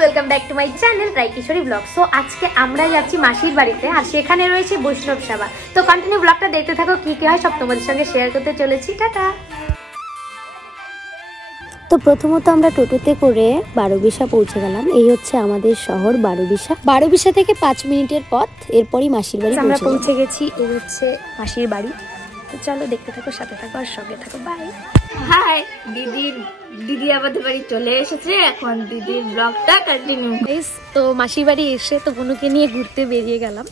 Welcome back to my channel Rai Kishori blog. So আজকে আমরা যাচ্ছি মাসির বাড়িতে, আর সেখানে রয়েছে বৈষ্ণব সেবা। তো কন্টিনিউ ব্লগটা দেখতে থাকো, কি কি হয় সব তোমাদের সঙ্গে শেয়ার করতে চলেছি। টাটা। তো প্রথমত আমরা টোটোতে করে বারোবিশা পৌঁছে গেলাম। এই হচ্ছে আমাদের শহর বারোবিশা। বারোবিশা থেকে 5 মিনিটের পথ, এরপরই মাসির বাড়ি আমরা পৌঁছে গেছি। এই হচ্ছে মাসির বাড়ি। তো চলো দেখতে থাকো, সাথে থাকো আর সঙ্গে থাকো। বাই। হাই দিদি আমাদের বাড়ি চলে এসেছে, এখন দিদির ব্লগটা কন্টিনিউ। তো মাসির বাড়ি এসে তো বোনকে নিয়ে ঘুরতে বেরিয়ে গেলাম।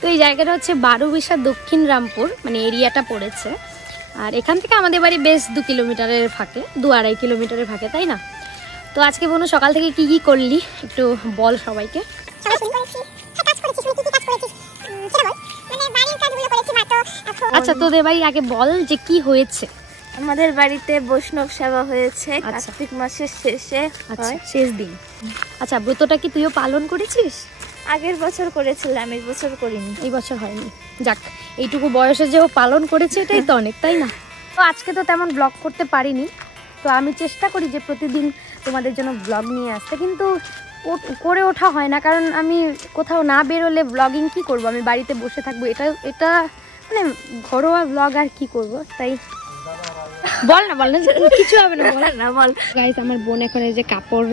তো এই জায়গাটা হচ্ছে বারোবিশা দক্ষিণ রামপুর, মানে এরিয়াটা পড়েছে। আর এখান থেকে আমাদের বাড়ি বেশ 2 কিলোমিটারের ফাঁকে, 2-2.5 কিলোমিটারের ফাঁকে, তাই না? তো আজকে বোনু সকাল থেকে কি কি করলি একটু বল সবাইকে। আচ্ছা তোদের বাড়ি আগে বল যে কি হয়েছে। আমাদের বাড়িতে বৈষ্ণব সেবা হয়েছে কার্তিক মাসের শেষে, শেষ দিন। আচ্ছা, ব্রতটা কি তুইও পালন করেছিস? আগের বছর করেছিলাম, এই বছর করিনি। এই বছর হয়নি। যাক, এইটুকু বয়সে যে ও পালন করেছে এটাই তো অনেক, তাই না? তো আজকে তো তেমন ব্লগ করতে পারিনি। তো আমি চেষ্টা করি যে প্রতিদিন তোমাদের জন্য ব্লগ নিয়ে আসতে, কিন্তু করে ওঠা হয় না, কারণ আমি কোথাও না বেরোলে ব্লগিং কি করব, আমি বাড়িতে বসে থাকবো। এটা মানে ঘরোয়া ব্লগ আর কি করব, তাই বল না কিছু হবে না, বল না বল। গাইস, আমার বোন এখন এই যে কাপড়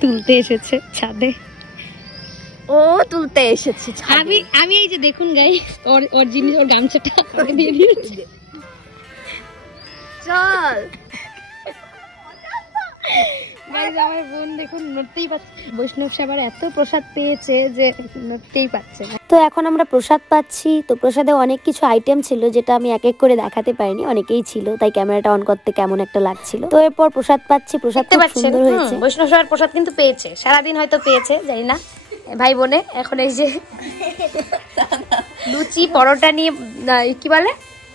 তুলতে এসেছে ছাদে। ও তুলতে এসেছে আমি এই যে দেখুন গাইস, ওর জিনিস, ওর গামছাটা আমাকে দিয়ে দিয়েছে। চল গাইস, আমার বোন দেখুন নড়তেই পারছে। বৈষ্ণব সেবার এত প্রসাদ পেয়েছে যে নড়তেই পারছে না। তো এখন আমরা প্রসাদ পাচ্ছি। তো প্রসাদে অনেক কিছু আইটেম ছিল, যেটা আমি এক এক করে দেখাতে পারিনি, অনেকেই ছিল তাই ক্যামেরাটা অন করতে কেমন একটা লাগছিল। তো এরপর প্রসাদ পাচ্ছি, প্রসাদ খুব সুন্দর হয়েছে। বৈষ্ণব সেবার প্রসাদ কিন্তু পেয়েছে, সারাদিন হয়তো পেয়েছে, জানি না ভাই বোনে। এখন এই যে লুচি পরোটা নিয়ে, কি বলে,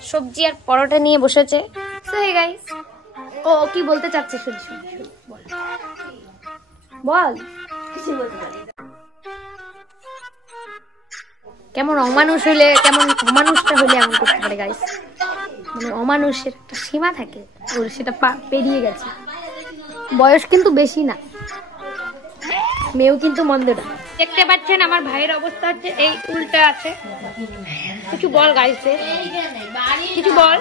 সবজি আর পরোটা নিয়ে বসেছে। সো হে গাইস, ও কি বলতে চাচ্ছে শুনি বল। কিছু বলতে পারি। কেমন অমানুষ হইলে, কেমন অমানুষটা হইলে এমন করতে পারে গাইস। মানে অমানুষের একটা সীমা থাকে, ওর সেটা পেরিয়ে গেছে। বয়স কিন্তু বেশি না, মেয়েও কিন্তু মন্দ না। দেখতে পাচ্ছেন আমার ভাইয়ের অবস্থা হচ্ছে এই উল্টা আছে। কিছু বল গাইছে, কিছু বল।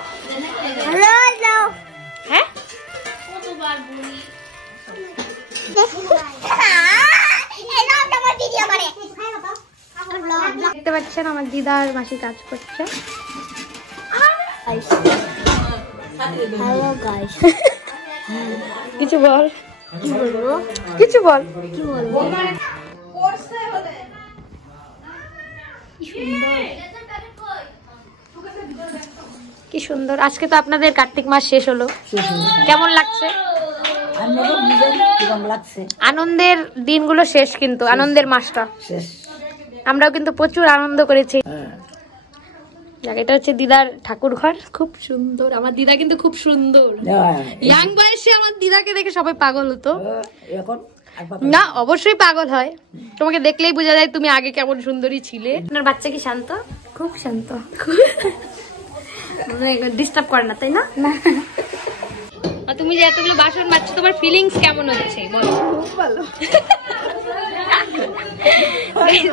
হ্যাঁ, দেখতে পাচ্ছেন আমার দিদা আর মাসি কাজ করছে। কিছু বল, কিছু বল। কি সুন্দর। আজকে তো আপনাদের কার্তিক মাস শেষ হলো, কেমন লাগছে? আনন্দের দিনগুলো শেষ, কিন্তু আনন্দের মাসটা শেষ। আমরাও কিন্তু প্রচুর আনন্দ করেছি। এটা হচ্ছে দিদার ঠাকুর ঘর, খুব সুন্দর। আমার দিদা কিন্তু খুব সুন্দর। ইয়াং বয়সে আমার দিদাকে দেখে সবাই পাগল হতো। না, অবশ্যই পাগল হয়, তোমাকে দেখলেই বোঝা যায় তুমি আগে কেমন সুন্দরী ছিলে। আপনার বাচ্চা কি শান্ত? খুব শান্ত, ডিস্টার্ব করে না, তাই না? তুমি যে এতগুলো বাসন মাজছো, তোমার ফিলিংস কেমন হচ্ছে বলো? খুব ভালো।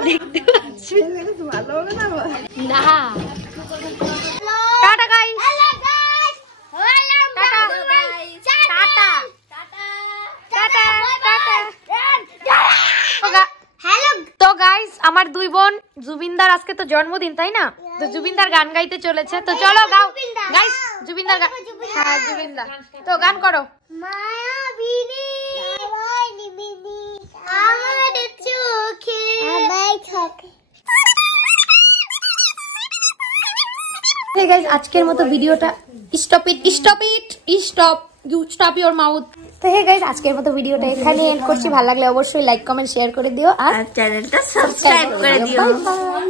দেখতে পাচ্ছি ভালো হবে না না। টাটা গাইস, তো গাইস, আমার 2 বোন জুবিনদার আজকে তো জন্মদিন, তাই না? তো জুবিনদার গান গাইতে চলেছে, তো চলো গাও গাইস। জুবিনদার গান, হ্যাঁ জুবিনদার, তো গান করো। আজকের মতো ভিডিওটা স্টপ ইওর মাউথ। তো হে গাইস, আজকের মতো ভিডিওটা এখানে এন্ড করছি। ভালো লাগলে অবশ্যই লাইক কমেন্ট শেয়ার করে দিও, আর চ্যানেলটা সাবস্ক্রাইব করে দিও। Bye bye.